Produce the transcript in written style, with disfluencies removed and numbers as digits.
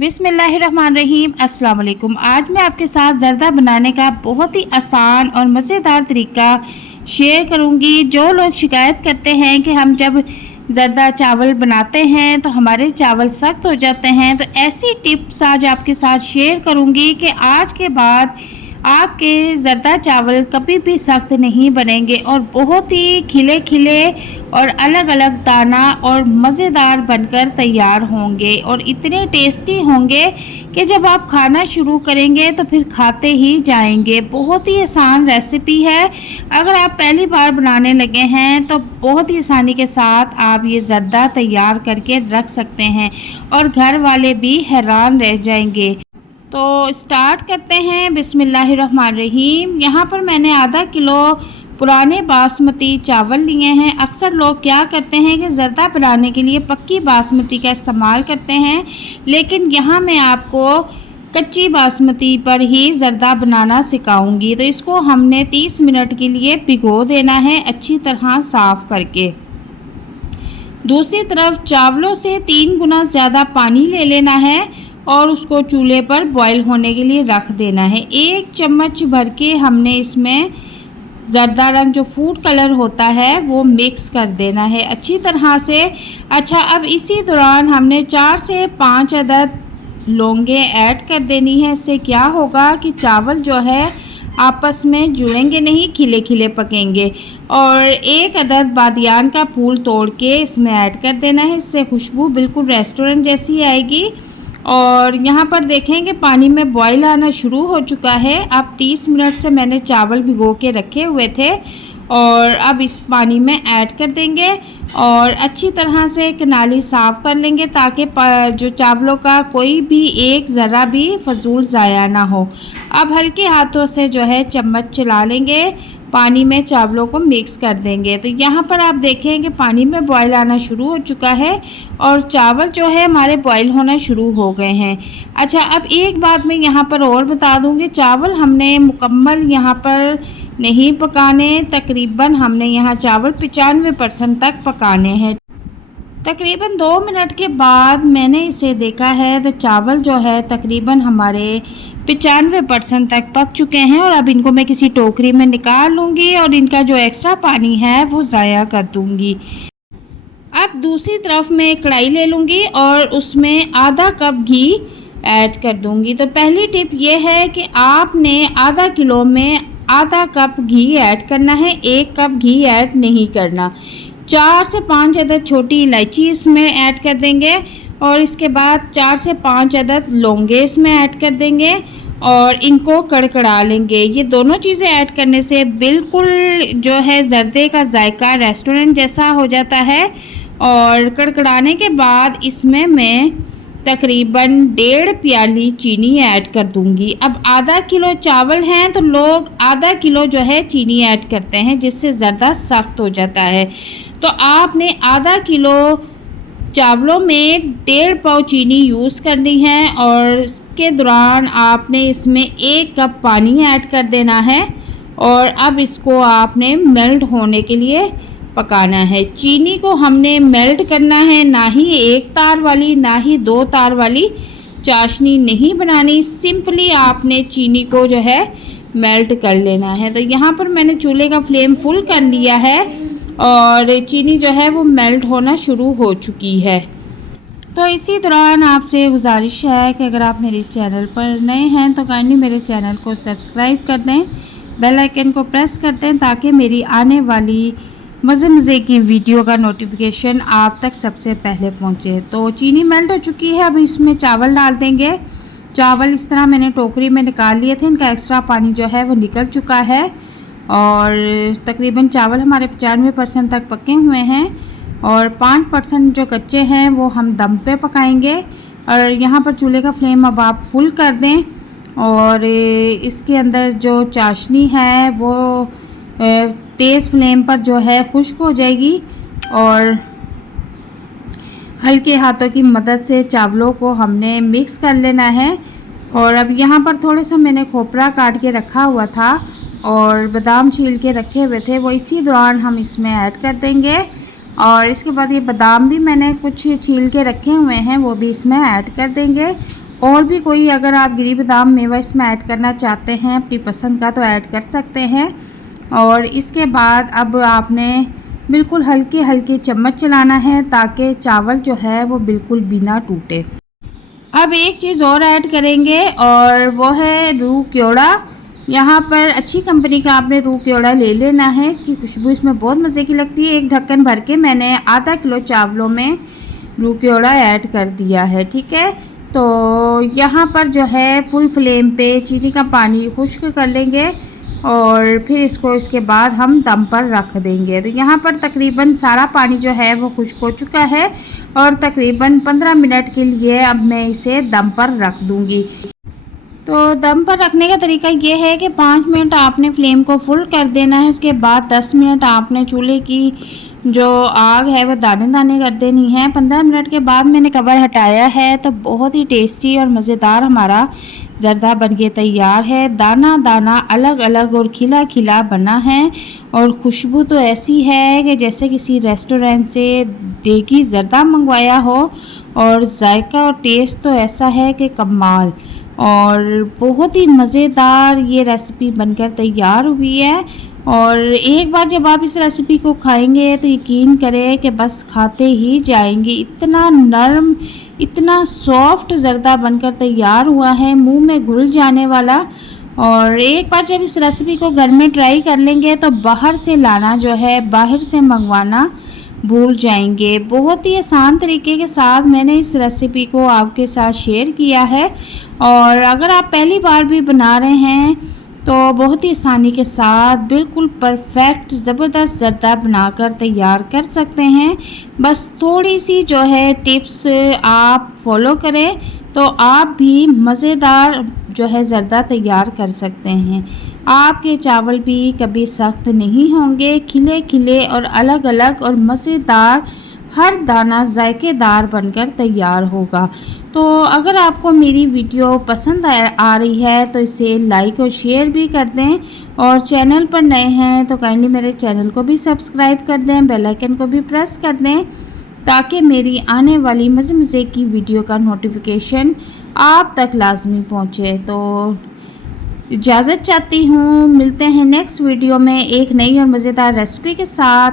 बिस्मिल्लाहिर्रहमानिर्रहीम। अस्सलाम वालेकुम। आज मैं आपके साथ ज़र्दा बनाने का बहुत ही आसान और मज़ेदार तरीका शेयर करूंगी। जो लोग शिकायत करते हैं कि हम जब ज़र्दा चावल बनाते हैं तो हमारे चावल सख्त हो जाते हैं, तो ऐसी टिप्स आज आपके साथ शेयर करूंगी कि आज के बाद आपके ज़र्दा चावल कभी भी सख्त नहीं बनेंगे और बहुत ही खिले खिले और अलग अलग दाना और मज़ेदार बनकर तैयार होंगे और इतने टेस्टी होंगे कि जब आप खाना शुरू करेंगे तो फिर खाते ही जाएंगे। बहुत ही आसान रेसिपी है। अगर आप पहली बार बनाने लगे हैं तो बहुत ही आसानी के साथ आप ये ज़र्दा तैयार करके रख सकते हैं और घर वाले भी हैरान रह जाएंगे। तो स्टार्ट करते हैं। बिस्मिल्लाहिर्रहमानिर्रहीम। यहाँ पर मैंने आधा किलो पुराने बासमती चावल लिए हैं। अक्सर लोग क्या करते हैं कि ज़र्दा बनाने के लिए पक्की बासमती का इस्तेमाल करते हैं, लेकिन यहाँ मैं आपको कच्ची बासमती पर ही ज़र्दा बनाना सिखाऊंगी। तो इसको हमने 30 मिनट के लिए भिगो देना है अच्छी तरह साफ़ करके। दूसरी तरफ चावलों से 3 गुना ज़्यादा पानी ले लेना है और उसको चूल्हे पर बॉईल होने के लिए रख देना है। 1 चम्मच भर के हमने इसमें ज़र्दा रंग जो फूड कलर होता है वो मिक्स कर देना है अच्छी तरह से। अच्छा, अब इसी दौरान हमने 4 से 5 अदद लौंगे ऐड कर देनी है। इससे क्या होगा कि चावल जो है आपस में जुड़ेंगे नहीं, खिले खिले पकेंगे। और 1 अदद बादियान का फूल तोड़ के इसमें ऐड कर देना है। इससे खुशबू बिल्कुल रेस्टोरेंट जैसी आएगी। और यहाँ पर देखें कि पानी में बॉईल आना शुरू हो चुका है। अब 30 मिनट से मैंने चावल भिगो के रखे हुए थे और अब इस पानी में ऐड कर देंगे और अच्छी तरह से कनाली साफ़ कर लेंगे ताकि जो चावलों का कोई भी एक ज़रा भी फजूल ज़ाया ना हो। अब हल्के हाथों से जो है चम्मच चला लेंगे, पानी में चावलों को मिक्स कर देंगे। तो यहाँ पर आप देखें कि पानी में बॉईल आना शुरू हो चुका है और चावल जो है हमारे बॉईल होना शुरू हो गए हैं। अच्छा, अब एक बात मैं यहाँ पर और बता दूँगी, चावल हमने मुकम्मल यहाँ पर नहीं पकाने, तकरीबन हमने यहाँ चावल 95% तक पकाने हैं। तकरीबन 2 मिनट के बाद मैंने इसे देखा है तो चावल जो है तकरीबन हमारे 95% तक पक चुके हैं और अब इनको मैं किसी टोकरी में निकाल लूँगी और इनका जो एक्स्ट्रा पानी है वो ज़ाया कर दूँगी। अब दूसरी तरफ मैं कढ़ाई ले लूँगी और उसमें आधा कप घी ऐड कर दूँगी। तो पहली टिप ये है कि आपने आधा किलो में आधा कप घी ऐड करना है, 1 कप घी ऐड नहीं करना। 4 से 5 अदद छोटी इलायची इसमें ऐड कर देंगे और इसके बाद 4 से 5 अदद लौंगे इसमें ऐड कर देंगे और इनको कड़कड़ा लेंगे। ये दोनों चीज़ें ऐड करने से बिल्कुल जो है ज़र्दे का जायका रेस्टोरेंट जैसा हो जाता है। और कड़कड़ाने के बाद इसमें मैं तकरीबन 1.5 प्याली चीनी ऐड कर दूंगी। अब आधा किलो चावल हैं तो लोग आधा किलो जो है चीनी ऐड करते हैं जिससे ज़र्दा सख्त हो जाता है। तो आपने आधा किलो चावलों में 1.5 पाव चीनी यूज़ करनी है और इसके दौरान आपने इसमें 1 कप पानी ऐड कर देना है और अब इसको आपने मेल्ट होने के लिए पकाना है। चीनी को हमने मेल्ट करना है, ना ही 1 तार वाली ना ही 2 तार वाली चाशनी नहीं बनानी, सिंपली आपने चीनी को जो है मेल्ट कर लेना है। तो यहाँ पर मैंने चूल्हे का फ्लेम फुल कर लिया है और चीनी जो है वो मेल्ट होना शुरू हो चुकी है। तो इसी दौरान आपसे गुजारिश है कि अगर आप मेरे चैनल पर नए हैं तो काइंडली मेरे चैनल को सब्सक्राइब कर दें, बेल आइकन को प्रेस कर दें ताकि मेरी आने वाली मज़े की वीडियो का नोटिफिकेशन आप तक सबसे पहले पहुंचे। तो चीनी मेल्ट हो चुकी है, अब इसमें चावल डाल देंगे। चावल इस तरह मैंने टोकरी में निकाल लिए थे, इनका एक्स्ट्रा पानी जो है वो निकल चुका है और तकरीबन चावल हमारे 95% तक पके हुए हैं और 5% जो कच्चे हैं वो हम दम पे पकाएंगे। और यहाँ पर चूल्हे का फ्लेम अब आप फुल कर दें और इसके अंदर जो चाशनी है वो तेज़ फ्लेम पर जो है खुश्क हो जाएगी और हल्के हाथों की मदद से चावलों को हमने मिक्स कर लेना है। और अब यहाँ पर थोड़ा सा मैंने खोपरा काट के रखा हुआ था और बादाम छील के रखे हुए थे, वो इसी दौरान हम इसमें ऐड कर देंगे। और इसके बाद ये बादाम भी मैंने कुछ छील के रखे हुए हैं, वो भी इसमें ऐड कर देंगे और भी कोई अगर आप गिरी बादाम मेवा इसमें ऐड करना चाहते हैं अपनी पसंद का तो ऐड कर सकते हैं। और इसके बाद अब आपने बिल्कुल हल्के हल्के चम्मच चलाना है ताकि चावल जो है वो बिल्कुल भी ना टूटे। अब एक चीज़ और ऐड करेंगे और वो है रूह क्योड़ा। यहाँ पर अच्छी कंपनी का आपने रूह क्योड़ा ले लेना है, इसकी खुशबू इसमें बहुत मज़े की लगती है। एक ढक्कन भर के मैंने आधा किलो चावलों में रूह क्योड़ा ऐड कर दिया है, ठीक है। तो यहाँ पर जो है फुल फ्लेम पे चीनी का पानी खुश्क कर लेंगे और फिर इसको इसके बाद हम दम पर रख देंगे। तो यहाँ पर तकरीबन सारा पानी जो है वो खुश्क हो चुका है और तकरीबन 15 मिनट के लिए अब मैं इसे दम पर रख दूँगी। तो दम पर रखने का तरीका ये है कि 5 मिनट आपने फ्लेम को फुल कर देना है, उसके बाद 10 मिनट आपने चूल्हे की जो आग है वो दाने दाने कर देनी है। 15 मिनट के बाद मैंने कवर हटाया है तो बहुत ही टेस्टी और मज़ेदार हमारा ज़र्दा बनके तैयार है। दाना दाना अलग अलग और खिला खिला बना है और खुशबू तो ऐसी है कि जैसे किसी रेस्टोरेंट से देगी ज़र्दा मंगवाया हो और जायका और टेस्ट तो ऐसा है कि कमाल। और बहुत ही मज़ेदार ये रेसिपी बनकर तैयार हुई है। और एक बार जब आप इस रेसिपी को खाएंगे तो यकीन करें कि बस खाते ही जाएंगे। इतना नरम, इतना सॉफ्ट ज़र्दा बनकर तैयार हुआ है, मुंह में घुल जाने वाला। और एक बार जब इस रेसिपी को घर में ट्राई कर लेंगे तो बाहर से लाना जो है, बाहर से मंगवाना भूल जाएंगे। बहुत ही आसान तरीके के साथ मैंने इस रेसिपी को आपके साथ शेयर किया है और अगर आप पहली बार भी बना रहे हैं तो बहुत ही आसानी के साथ बिल्कुल परफेक्ट ज़बरदस्त ज़र्दा बनाकर तैयार कर सकते हैं। बस थोड़ी सी जो है टिप्स आप फॉलो करें तो आप भी मज़ेदार जो है ज़र्दा तैयार कर सकते हैं। आपके चावल भी कभी सख्त नहीं होंगे, खिले खिले और अलग अलग और मज़ेदार, हर दाना जायकेदार बनकर तैयार होगा। तो अगर आपको मेरी वीडियो पसंद आ रही है तो इसे लाइक और शेयर भी कर दें और चैनल पर नए हैं तो काइंडली मेरे चैनल को भी सब्सक्राइब कर दें, बेल आइकन को भी प्रेस कर दें ताकि मेरी आने वाली मज़े मज़े की वीडियो का नोटिफिकेशन आप तक लाजमी पहुँचे। तो इजाज़त चाहती हूँ, मिलते हैं नेक्स्ट वीडियो में एक नई और मज़ेदार रेसिपी के साथ।